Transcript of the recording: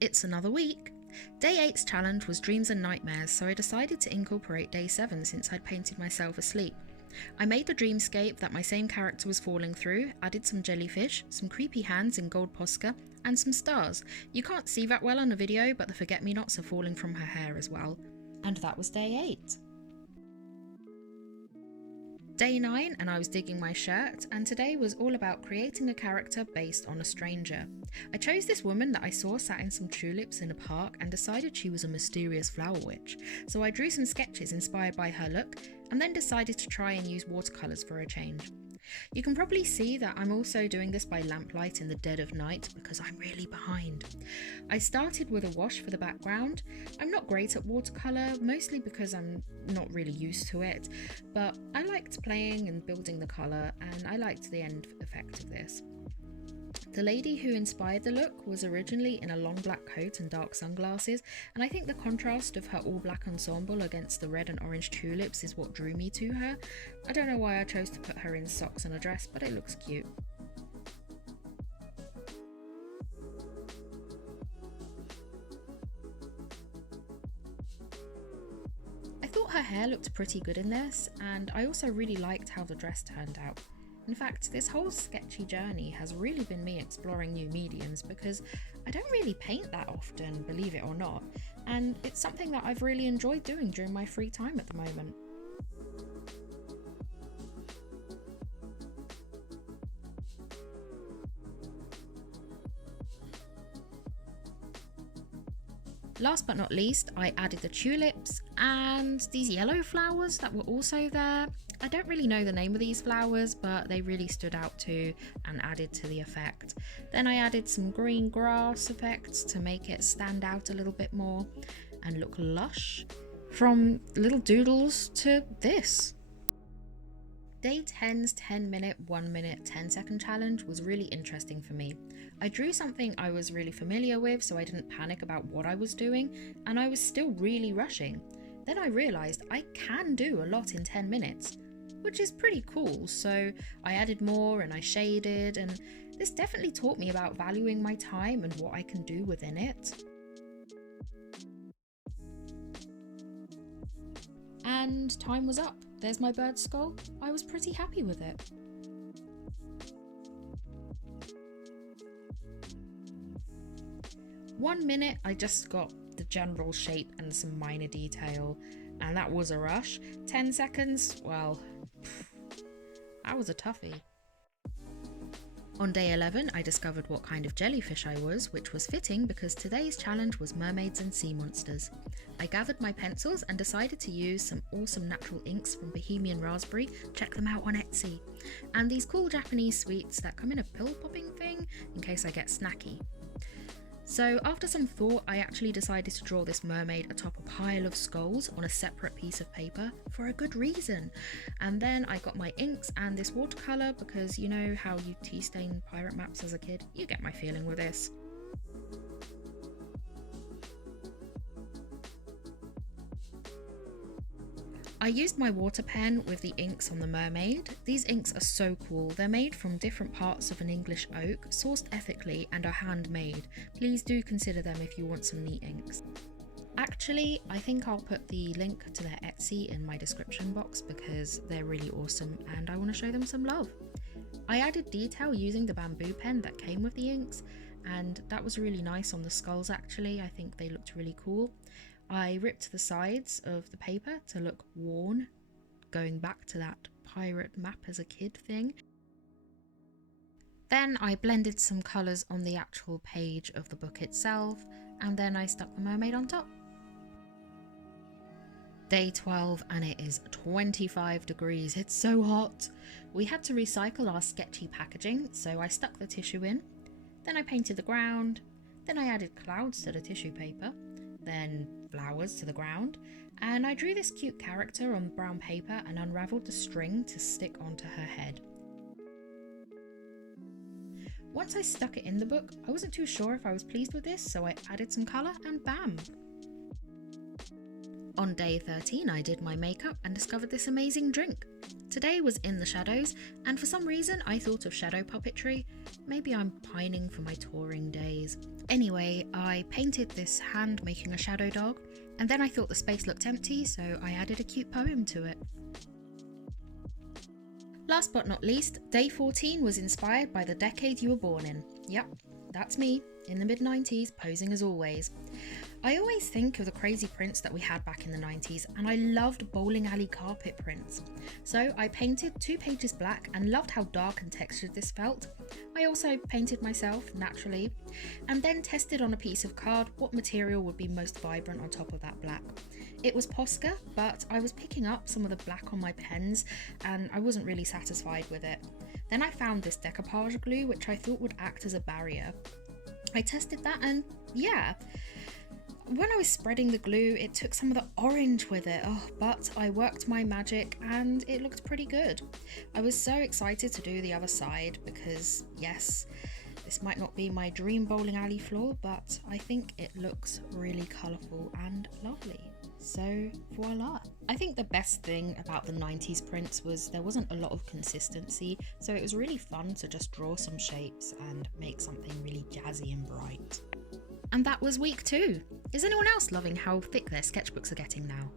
It's another week. Day 8's challenge was dreams and nightmares, so I decided to incorporate day 7 since I'd painted myself asleep. I made the dreamscape that my same character was falling through, added some jellyfish, some creepy hands in gold Posca, and some stars. You can't see that well on the video, but the forget-me-nots are falling from her hair as well. And that was day 8. Day 9 and I was digging my shirt, and today was all about creating a character based on a stranger. I chose this woman that I saw sat in some tulips in a park and decided she was a mysterious flower witch, so I drew some sketches inspired by her look and then decided to try and use watercolours for a change. You can probably see that I'm also doing this by lamplight in the dead of night because I'm really behind. I started with a wash for the background. I'm not great at watercolour, mostly because I'm not really used to it, but I liked playing and building the colour and I liked the end effect of this. The lady who inspired the look was originally in a long black coat and dark sunglasses, and I think the contrast of her all black ensemble against the red and orange tulips is what drew me to her. I don't know why I chose to put her in socks and a dress, but it looks cute. I thought her hair looked pretty good in this, and I also really liked how the dress turned out. In fact, this whole sketchy journey has really been me exploring new mediums because I don't really paint that often, believe it or not, and it's something that I've really enjoyed doing during my free time at the moment. Last but not least, I added the tulips and these yellow flowers that were also there. I don't really know the name of these flowers, but they really stood out too and added to the effect. Then I added some green grass effects to make it stand out a little bit more and look lush. From little doodles to this. Day 10's 10-minute, 1-minute, 10-second challenge was really interesting for me. I drew something I was really familiar with, so I didn't panic about what I was doing, and I was still really rushing. Then I realised I can do a lot in 10 minutes, which is pretty cool, so I added more and I shaded, and this definitely taught me about valuing my time and what I can do within it. And time was up. There's my bird skull. I was pretty happy with it. One minute, I just got the general shape and some minor detail, and that was a rush. 10 seconds, well, that was a toughie. On day 11, I discovered what kind of jellyfish I was, which was fitting because today's challenge was mermaids and sea monsters. I gathered my pencils and decided to use some awesome natural inks from Bohemian Raspberry, check them out on Etsy, and these cool Japanese sweets that come in a pill popping thing in case I get snacky. So after some thought, I actually decided to draw this mermaid atop a pile of skulls on a separate piece of paper for a good reason. And then I got my inks and this watercolour because you know how you tea stain pirate maps as a kid? You get my feeling with this. I used my water pen with the inks on the mermaid. These inks are so cool. They're made from different parts of an English oak, sourced ethically and are handmade. Please do consider them if you want some neat inks. Actually, I think I'll put the link to their Etsy in my description box because they're really awesome and I want to show them some love. I added detail using the bamboo pen that came with the inks, and that was really nice on the skulls actually. I think they looked really cool. I ripped the sides of the paper to look worn, going back to that pirate map as a kid thing. Then I blended some colours on the actual page of the book itself, and then I stuck the mermaid on top. Day 12 and it is 25 degrees, it's so hot. We had to recycle our sketchy packaging, so I stuck the tissue in, then I painted the ground, then I added clouds to the tissue paper, then flowers to the ground, and I drew this cute character on brown paper and unravelled the string to stick onto her head. Once I stuck it in the book, I wasn't too sure if I was pleased with this, so I added some colour and bam! On day 13 I did my makeup and discovered this amazing drink. Today was in the shadows, and for some reason I thought of shadow puppetry. Maybe I'm pining for my touring days. Anyway, I painted this hand making a shadow dog, and then I thought the space looked empty, so I added a cute poem to it. Last but not least, day 14 was inspired by the decade you were born in. Yep, that's me, in the mid-90s, posing as always. I always think of the crazy prints that we had back in the 90s, and I loved bowling alley carpet prints. So I painted 2 pages black and loved how dark and textured this felt. I also painted myself, naturally, and then tested on a piece of card what material would be most vibrant on top of that black. It was Posca, but I was picking up some of the black on my pens and I wasn't really satisfied with it. Then I found this decoupage glue which I thought would act as a barrier. I tested that and yeah, when I was spreading the glue it took some of the orange with it, but I worked my magic and it looked pretty good. I was so excited to do the other side because yes, this might not be my dream bowling alley floor, but I think it looks really colourful and lovely. So voila. I think the best thing about the 90s prints was there wasn't a lot of consistency, so it was really fun to just draw some shapes and make something really jazzy and bright. And that was week 2. Is anyone else loving how thick their sketchbooks are getting now?